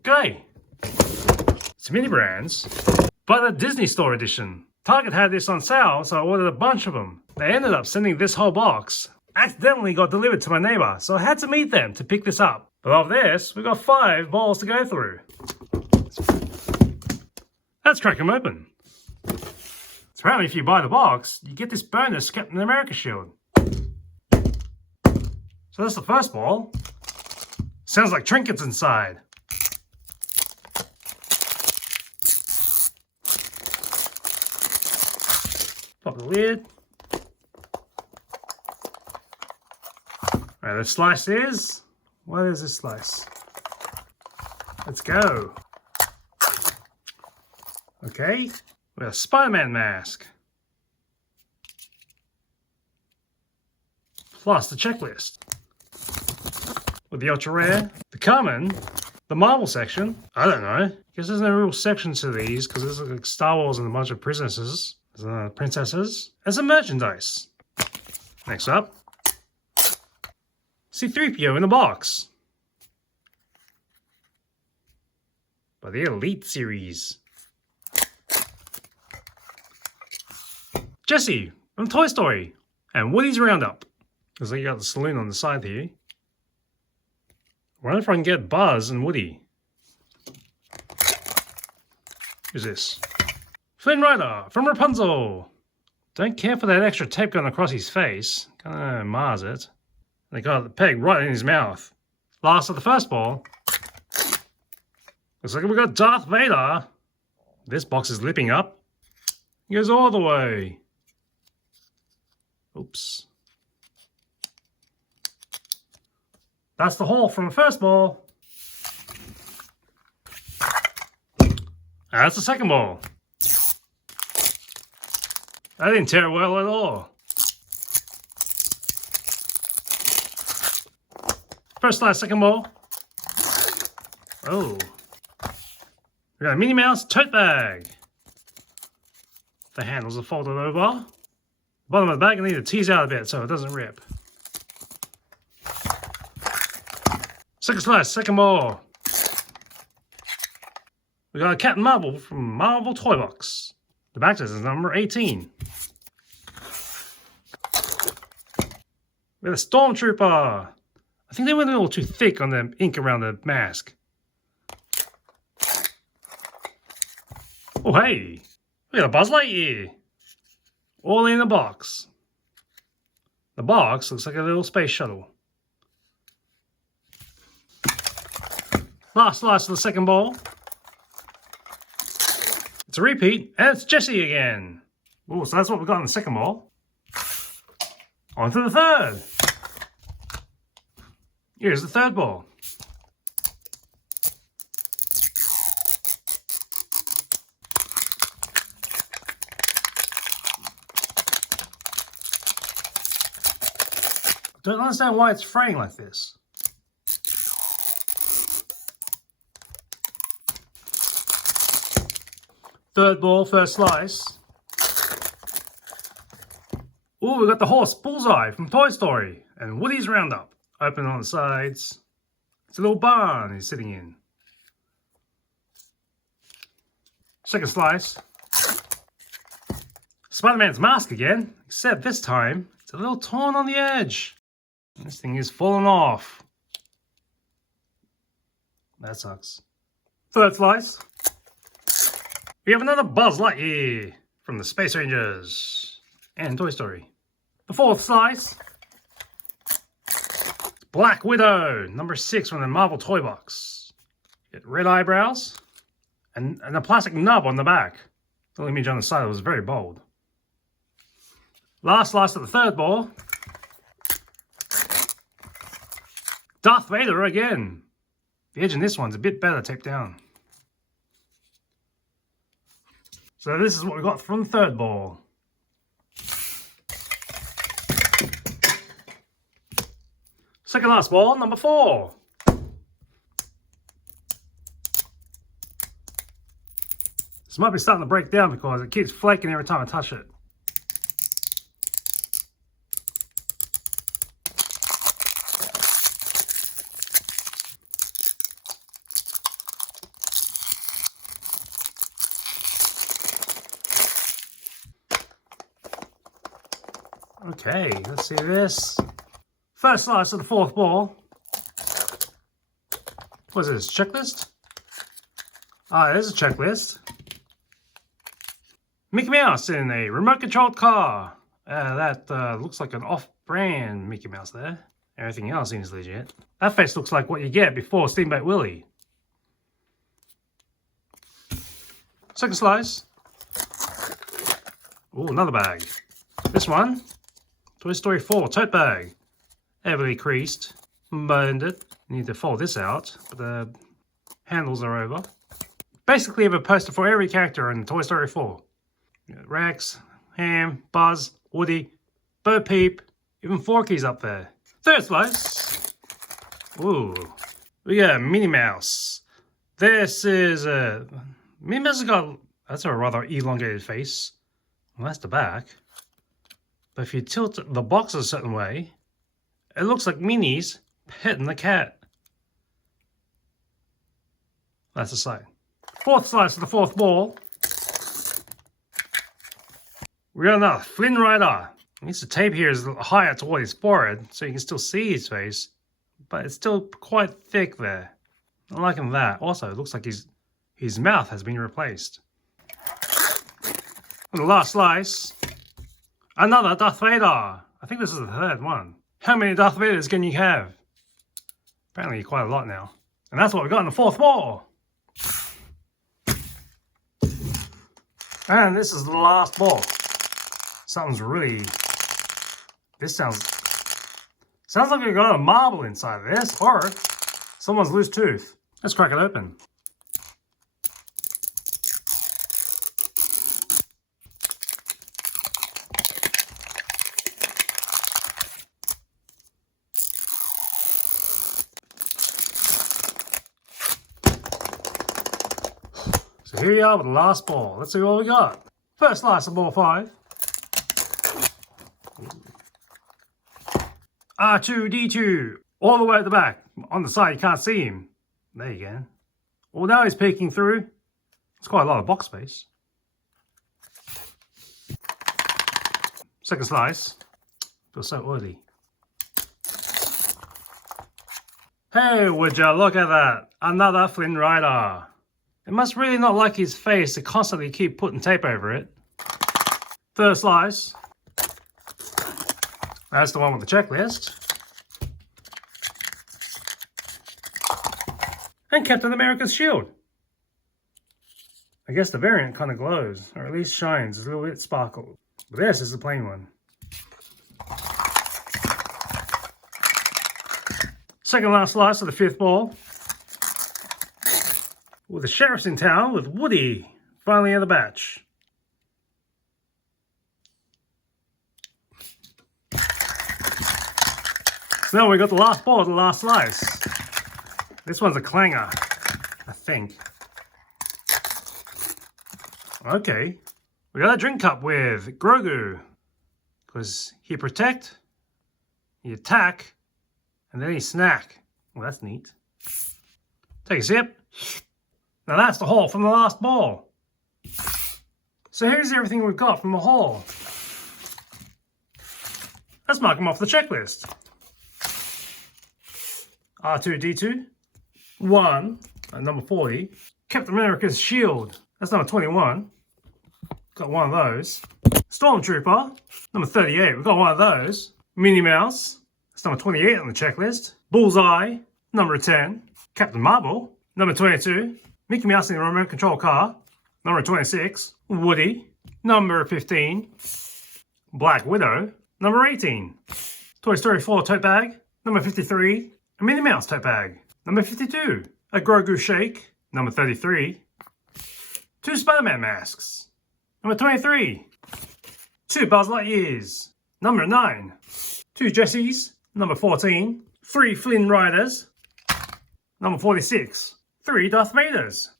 Okay. It's minibrands, but a Disney Store edition. Target had this on sale, so I ordered a bunch of them. They ended up sending this whole box. Accidentally got delivered to my neighbor, so I had to meet them to pick this up. But of this, we've got 5 balls to go through. Let's crack them open. So apparently if you buy the box, you get this bonus Captain America shield. So that's the first ball. Sounds like trinkets inside. Pop the lid. Alright, the slice is... What is this slice? Let's go. Okay, we have a Spider-Man mask. Plus the checklist. With the ultra rare, the common, the Marvel section. I don't know. Guess there's no real sections to these because there's like Star Wars and a bunch of princesses. And some merchandise. Next up, C-3PO in a box. By the Elite series. Jessie from Toy Story. And Woody's Roundup. Looks like you got the saloon on the side here. I wonder if I can get Buzz and Woody. Who's this? Flynn Rider from Rapunzel. Don't care for that extra tape going across his face. Kinda mars it. They got the peg right in his mouth. Last of the first ball. Looks like we got Darth Vader. This box is lipping up. He goes all the way. Oops. That's the haul from the first ball. That's the second ball. That didn't tear well at all. First slice, second ball. Oh. We got a Minnie Mouse tote bag. The handles are folded over. Bottom of the bag, I need to tease out a bit so it doesn't rip. Second slice, second ball. We got a Captain Marvel from Marvel Toy Box. The back says it's number 18. We got a Stormtrooper. I think they went a little too thick on the ink around the mask. Oh hey, we got a Buzz Lightyear. All in a box. The box looks like a little space shuttle. Last slice of the second ball. It's a repeat, and it's Jessie again. Oh, so that's what we got in the second ball. On to the third. Here's the third ball. I don't understand why it's fraying like this. Third ball, first slice. Ooh, we got the horse Bullseye from Toy Story and Woody's Roundup. Open on the sides. It's a little barn he's sitting in. Second slice. Spider-Man's mask again, except this time it's a little torn on the edge. This thing is falling off. That sucks. Third slice. We have another Buzz Lightyear from the Space Rangers and Toy Story. The fourth slice. Black Widow, number 6 from the Marvel Toy Box. Get red eyebrows and a plastic nub on the back. The image on the side was very bold. Last slice of the third ball. Darth Vader again. The edge in this one's a bit better taped down. So this is what we got from the third ball. Second last ball, number 4. This might be starting to break down because it keeps flaking every time I touch it. Okay, let's see this. First slice of the fourth ball. What is this, checklist? Ah, there's a checklist. Mickey Mouse in a remote-controlled car. That looks like an off-brand Mickey Mouse there. Everything else seems legit. That face looks like what you get before Steamboat Willie. Second slice. Ooh, another bag. This one, Toy Story 4 tote bag. Heavily creased, burned it. Need to fold this out, but the handles are over. Basically, I have a poster for every character in Toy Story 4. Rex, Ham, Buzz, Woody, Bo Peep, even Forky's up there. Third slice. Ooh, we got Minnie Mouse. This is a Minnie Mouse has got, that's a rather elongated face. Well, that's the back. But if you tilt the box a certain way, it looks like Minnie's petting the cat. That's the side. Fourth slice of the fourth ball. We got another Flynn Rider. At least the tape here is higher toward his forehead, so you can still see his face. But it's still quite thick there. I'm liking that. Also, it looks like his mouth has been replaced. And the last slice. Another Darth Vader. I think this is the third one. How many Darth Vaders can you have? Apparently quite a lot now. And that's what we got in the fourth ball. And this is the last ball. Something's really... This sounds like we got a marble inside of this, or someone's loose tooth. Let's crack it open. So here we are with the last ball. Let's see what we got. First slice of ball 5. R2-D2, all the way at the back. On the side, you can't see him. There you go. Well, now he's peeking through. It's quite a lot of box space. Second slice. Feels so oily. Hey, would you look at that? Another Flynn Rider. It must really not like his face to constantly keep putting tape over it. Third slice. That's the one with the checklist. And Captain America's shield. I guess the variant kind of glows, or at least shines, a little bit sparkled. But this is the plain one. Second last slice of the fifth ball. With the sheriff's in town with Woody, finally in the batch. So now we got the last ball, the last slice. This one's a clanger, I think. Okay, we got a drink cup with Grogu. Because he protect, he attack, and then he snack. Well, that's neat. Take a sip. Now that's the haul from the last ball. So here's everything we've got from the haul. Let's mark them off the checklist. R2-D2, 1, number 40. Captain America's shield, that's number 21. Got one of those. Stormtrooper, number 38, we've got one of those. Minnie Mouse, that's number 28 on the checklist. Bullseye, number 10. Captain Marvel, number 22. Mickey Mouse in the remote control car, number 26. Woody, number 15. Black Widow, number 18. Toy Story 4 tote bag, number 53. A Minnie Mouse tote bag, number 52. A Grogu shake, number 33. 2 Spider-Man masks, number 23. 2 Buzz Lightyears, number 9. 2 Jessies, number 14. 3 Flynn Riders, number 46. 3 Darth Vaders,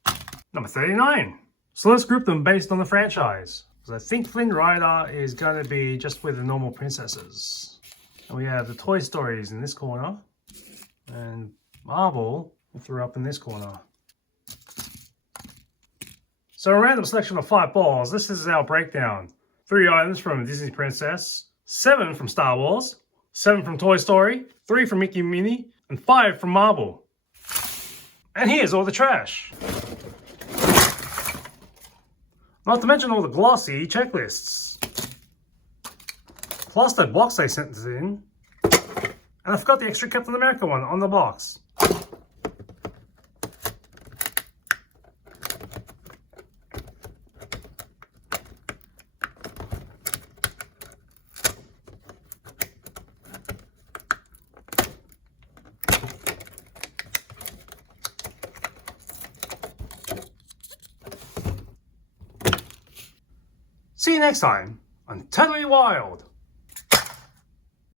number 39. So let's group them based on the franchise. So I think Flynn Rider is going to be just with the normal princesses. And we have the Toy Stories in this corner. And Marvel, we threw up in this corner. So a random selection of 5 balls. This is our breakdown. 3 items from Disney Princess, 7 from Star Wars, 7 from Toy Story, 3 from Mickey and Minnie, and 5 from Marvel. And here's all the trash. Not to mention all the glossy checklists. Plus that box they sent us in. And I forgot the extra Captain America one on the box. See you next time on Totally Wild.